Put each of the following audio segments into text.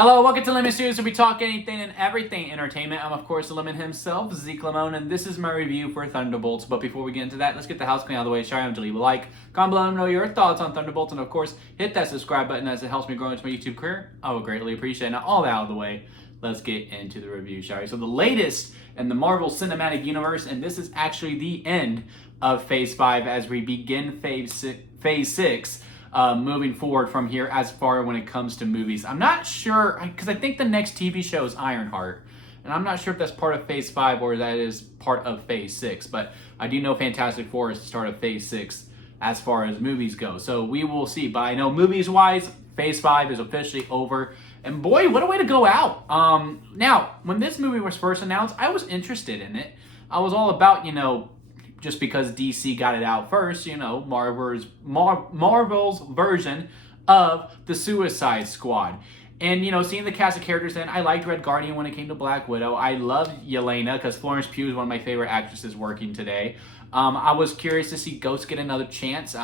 Hello, welcome to Lemon Studios, where we talk anything and everything entertainment. I'm, of course, the Lemon himself, Zeke Lemon, and this is my review for Thunderbolts. But before we get into that, let's get the house clean out of the way. Shout out to leave a like, comment below, let me know your thoughts on Thunderbolts, and of course, hit that subscribe button as it helps me grow into my YouTube career. I would greatly appreciate it. Now, all that out of the way, let's get into the review, shall we? So the latest in the Marvel Cinematic Universe, and this is actually the end of Phase 5 as we begin Phase 6. Moving forward from here as far when it comes to movies. I'm not sure, because I think the next TV show is Ironheart, and I'm not sure if that's part of Phase 5 or that is part of Phase 6, but I do know Fantastic Four is the start of Phase 6 as far as movies go, so we will see. But I know movies-wise, Phase 5 is officially over, and boy, what a way to go out. Now, when this movie was first announced, I was interested in it. I was all about, just because DC got it out first, Marvel's version of the Suicide Squad. And, seeing the cast of characters in, I liked Red Guardian when it came to Black Widow. I loved Yelena because Florence Pugh is one of my favorite actresses working today. I was curious to see Ghost get another chance.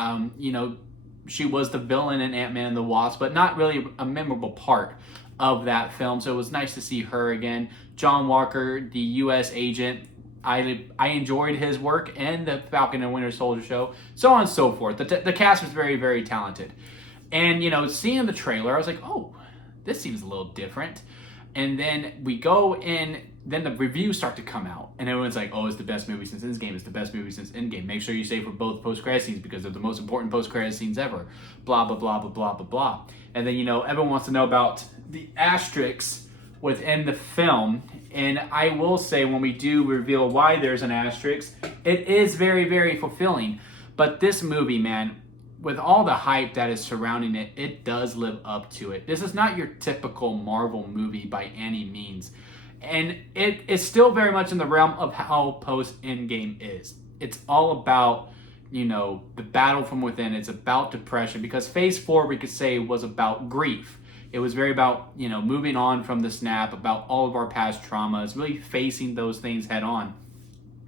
She was the villain in Ant-Man and the Wasp, but not really a memorable part of that film. So it was nice to see her again. John Walker, the U.S. agent, I enjoyed his work in the Falcon and Winter Soldier show, so on and so forth. The cast was very, very talented. And, seeing the trailer, I was like, oh, this seems a little different. And then we go in, then the reviews start to come out. And everyone's like, oh, it's the best movie since Endgame. It's the best movie since Endgame. Make sure you save for both post-credit scenes because they're the most important post-credit scenes ever. Blah, blah, blah, blah, blah, blah, blah. And then, everyone wants to know about the asterisks within the film. And I will say, when we do reveal why there's an asterisk, it is very, very fulfilling. But this movie, man, with all the hype that is surrounding it, it does live up to it. This is not your typical Marvel movie by any means. And it is still very much in the realm of how post-Endgame is. It's all about, the battle from within. It's about depression, because Phase 4, we could say, was about grief. It was very about, moving on from the snap, about all of our past traumas, really facing those things head on.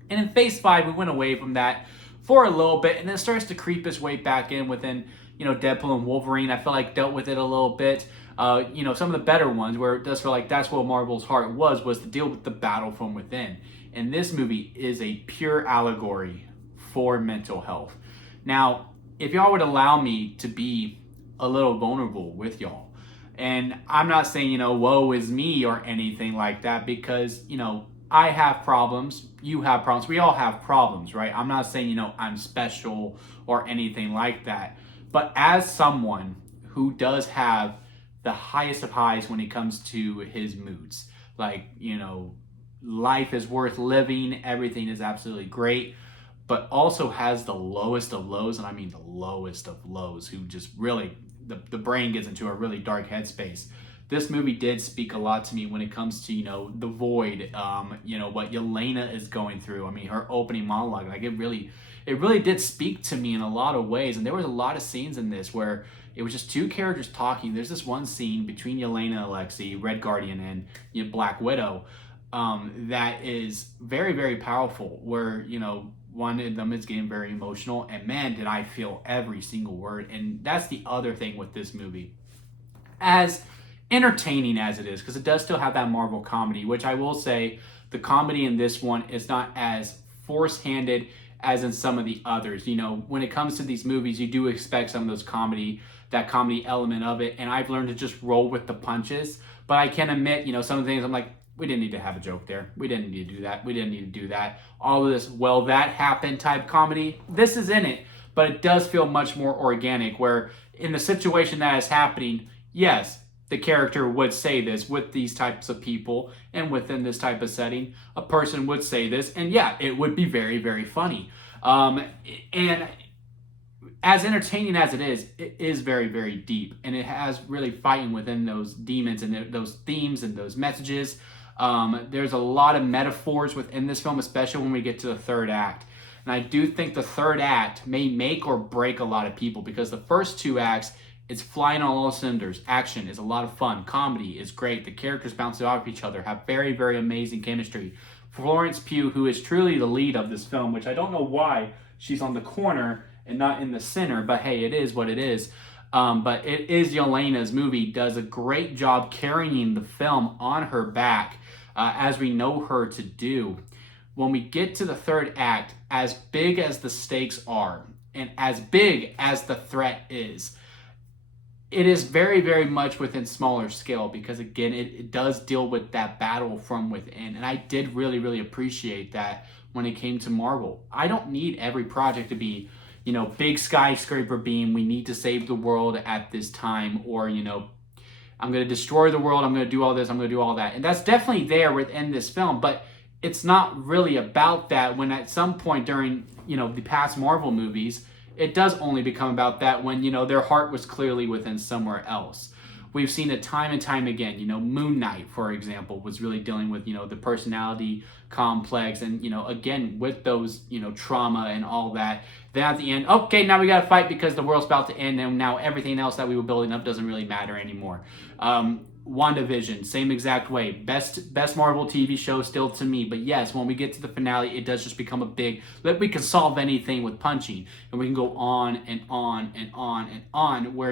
And in Phase 5, we went away from that for a little bit, and then it starts to creep its way back in within, Deadpool and Wolverine. I feel like dealt with it a little bit. Some of the better ones where it does feel like that's what Marvel's heart was to deal with the battle from within. And this movie is a pure allegory for mental health. Now, if y'all would allow me to be a little vulnerable with y'all, and I'm not saying, woe is me or anything like that, because, I have problems, you have problems, we all have problems, right? I'm not saying, I'm special or anything like that. But as someone who does have the highest of highs when it comes to his moods, like, life is worth living, everything is absolutely great, but also has the lowest of lows, and I mean the lowest of lows, who just really, the brain gets into a really dark headspace. This movie did speak a lot to me when it comes to, the void, what Yelena is going through. I mean, her opening monologue, like it really did speak to me in a lot of ways. And there was a lot of scenes in this where it was just two characters talking. There's this one scene between Yelena and Alexei, Red Guardian, and Black Widow, that is very, very powerful, where, one of them is getting very emotional, and man, did I feel every single word. And that's the other thing with this movie. As entertaining as it is, because it does still have that Marvel comedy, which I will say, the comedy in this one is not as force-handed as in some of the others. When it comes to these movies, you do expect some of those that comedy element of it, and I've learned to just roll with the punches. But I can admit, some of the things I'm like, we didn't need to have a joke there. We didn't need to do that. We didn't need to do that. All of this, well, that happened type comedy, this is in it, but it does feel much more organic, where in the situation that is happening, yes, the character would say this with these types of people, and within this type of setting, a person would say this, and yeah, it would be very, very funny. And as entertaining as it is very, very deep, and it has really fighting within those demons and those themes and those messages. There's a lot of metaphors within this film, especially when we get to the third act. And I do think the third act may make or break a lot of people, because the first two acts, it's flying on all cylinders. Action is a lot of fun. Comedy is great. The characters bounce off each other, have very, very amazing chemistry. Florence Pugh, who is truly the lead of this film, which I don't know why she's on the corner and not in the center, but hey, it is what it is. But it is Yelena's movie, does a great job carrying the film on her back, as we know her to do. When we get to the third act, as big as the stakes are, and as big as the threat is, it is very, very much within smaller scale because, again, it does deal with that battle from within. And I did really, really appreciate that when it came to Marvel. I don't need every project to be, big skyscraper beam, we need to save the world at this time, or, I'm going to destroy the world, I'm going to do all this, I'm going to do all that. And that's definitely there within this film, but it's not really about that when at some point during, the past Marvel movies, it does only become about that when, their heart was clearly within somewhere else. We've seen it time and time again. Moon Knight, for example, was really dealing with, the personality complex and, again, with those, trauma and all that. Then at the end, okay, now we got to fight because the world's about to end and now everything else that we were building up doesn't really matter anymore. WandaVision, same exact way. Best Marvel TV show still to me. But yes, when we get to the finale, it does just become a big, we can solve anything with punching. And we can go on and on and on and on where,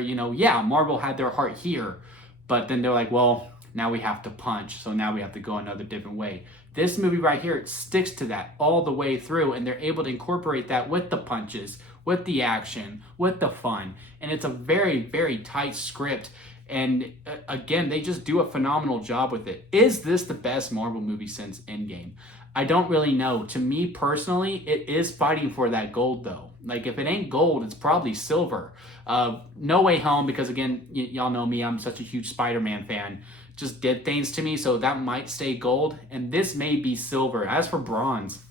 Marvel had their heart here. But then they're like, well, now we have to punch. So now we have to go another different way. This movie right here, it sticks to that all the way through. And they're able to incorporate that with the punches, with the action, with the fun. And it's a very, very tight script. And again, they just do a phenomenal job with it. Is this the best Marvel movie since Endgame? I don't really know. To me personally, it is fighting for that gold though. Like if it ain't gold, it's probably silver. No Way Home, because again, y'all know me, I'm such a huge Spider-Man fan, just did things to me, so that might stay gold. And this may be silver. As for bronze,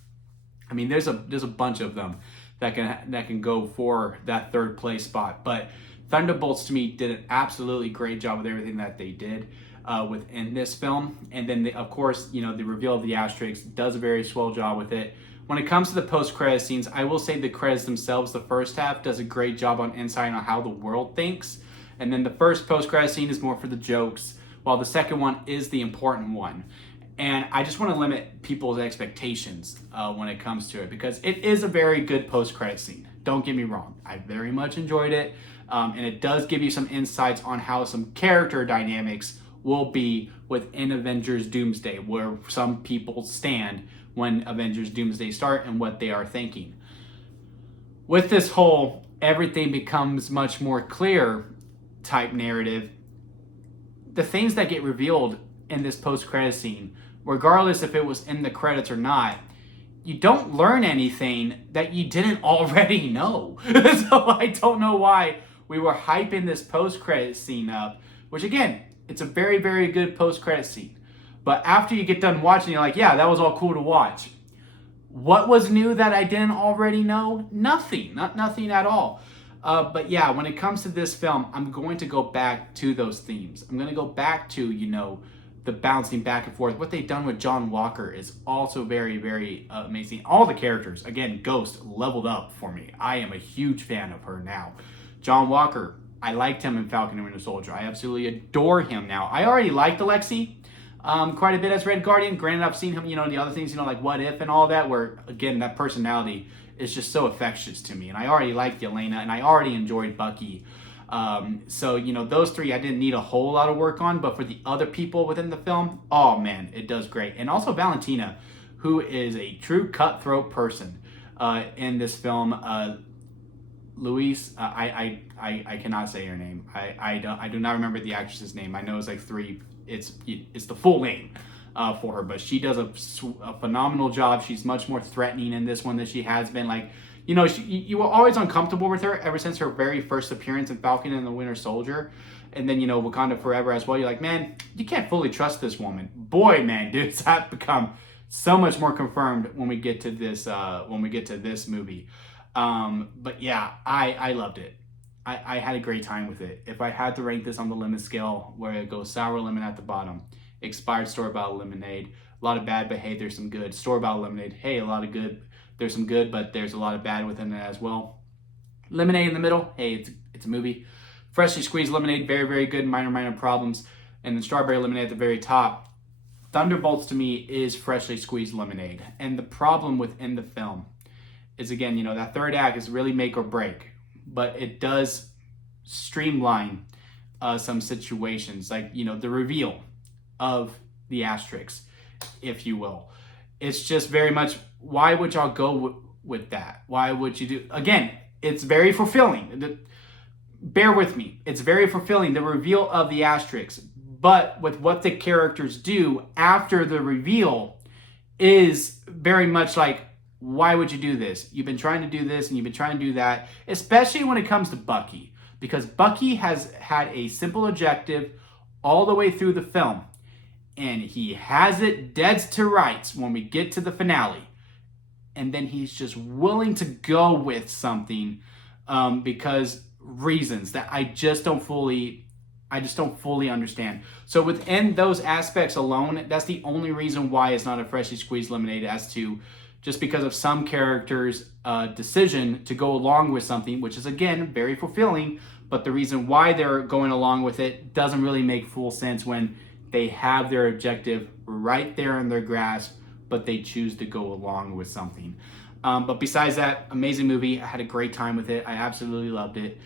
I mean, there's a bunch of them that can go for that third place spot. But Thunderbolts to me did an absolutely great job with everything that they did within this film. And then, of course, the reveal of the asterisks does a very swell job with it. When it comes to the post-credit scenes, I will say the credits themselves, the first half does a great job on insight on how the world thinks. And then the first post-credit scene is more for the jokes, while the second one is the important one. And I just want to limit people's expectations when it comes to it, because it is a very good post-credit scene. Don't get me wrong. I very much enjoyed it. And it does give you some insights on how some character dynamics will be within Avengers Doomsday, where some people stand when Avengers Doomsday start and what they are thinking. With this whole everything becomes much more clear type narrative, the things that get revealed in this post-credit scene, regardless if it was in the credits or not, you don't learn anything that you didn't already know. So I don't know why we were hyping this post-credit scene up, which again, it's a very, very good post-credit scene. But after you get done watching, you're like, yeah, that was all cool to watch. What was new that I didn't already know? Nothing. Nothing at all. But yeah, when it comes to this film, I'm going to go back to those themes. I'm going to go back to, the bouncing back and forth. What they've done with John Walker is also very, very amazing. All the characters, again, Ghost leveled up for me. I am a huge fan of her now. John Walker, I liked him in Falcon and Winter Soldier. I absolutely adore him now. I already liked Alexei quite a bit as Red Guardian. Granted, I've seen him, the other things, like What If and all that, where, again, that personality is just so infectious to me. And I already liked Yelena, and I already enjoyed Bucky. So, those three I didn't need a whole lot of work on, but for the other people within the film, oh man, it does great. And also Valentina, who is a true cutthroat person in this film. Louise, I cannot say her name. I do not remember the actress's name. I know it's like three. It's the full name for her, but she does a phenomenal job. She's much more threatening in this one than she has been. Like, you were always uncomfortable with her ever since her very first appearance in Falcon and the Winter Soldier, and then Wakanda Forever as well. You're like, man, you can't fully trust this woman. Boy, man, dude, that become so much more confirmed when we get to this movie. But yeah, I loved it. I had a great time with it. If I had to rank this on the lemon scale, where it goes sour lemon at the bottom, expired store-bought lemonade, a lot of bad, but hey, there's some good. Store-bought lemonade, hey, a lot of good. There's some good, but there's a lot of bad within it as well. Lemonade in the middle, hey, it's a movie. Freshly squeezed lemonade, very, very good, minor problems. And then strawberry lemonade at the very top. Thunderbolts to me is freshly squeezed lemonade. And the problem within the film is, again, that third act is really make or break. But it does streamline some situations, like, you know, the reveal of the asterisks, if you will. It's just very much, why would y'all go with that? Why would you do, again, it's very fulfilling. Bear with me. It's very fulfilling, the reveal of the asterisks. But with what the characters do after the reveal is very much like, why would you do this? You've been trying to do this and you've been trying to do that, especially when it comes to Bucky. Because Bucky has had a simple objective all the way through the film. And he has it dead to rights when we get to the finale. And then he's just willing to go with something because reasons that I just don't fully understand. So within those aspects alone, that's the only reason why it's not a freshly squeezed lemonade, as to just because of some characters' decision to go along with something, which is, again, very fulfilling, but the reason why they're going along with it doesn't really make full sense when they have their objective right there in their grasp, but they choose to go along with something. But besides that, amazing movie. I had a great time with it. I absolutely loved it.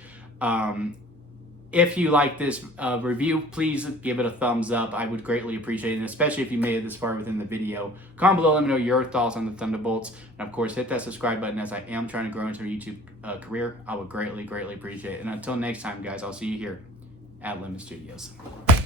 If you like this review, please give it a thumbs up. I would greatly appreciate it, and especially if you made it this far within the video. Comment below, let me know your thoughts on the Thunderbolts. And of course, hit that subscribe button, as I am trying to grow into a YouTube career. I would greatly, greatly appreciate it. And until next time, guys, I'll see you here at Lemon Studios.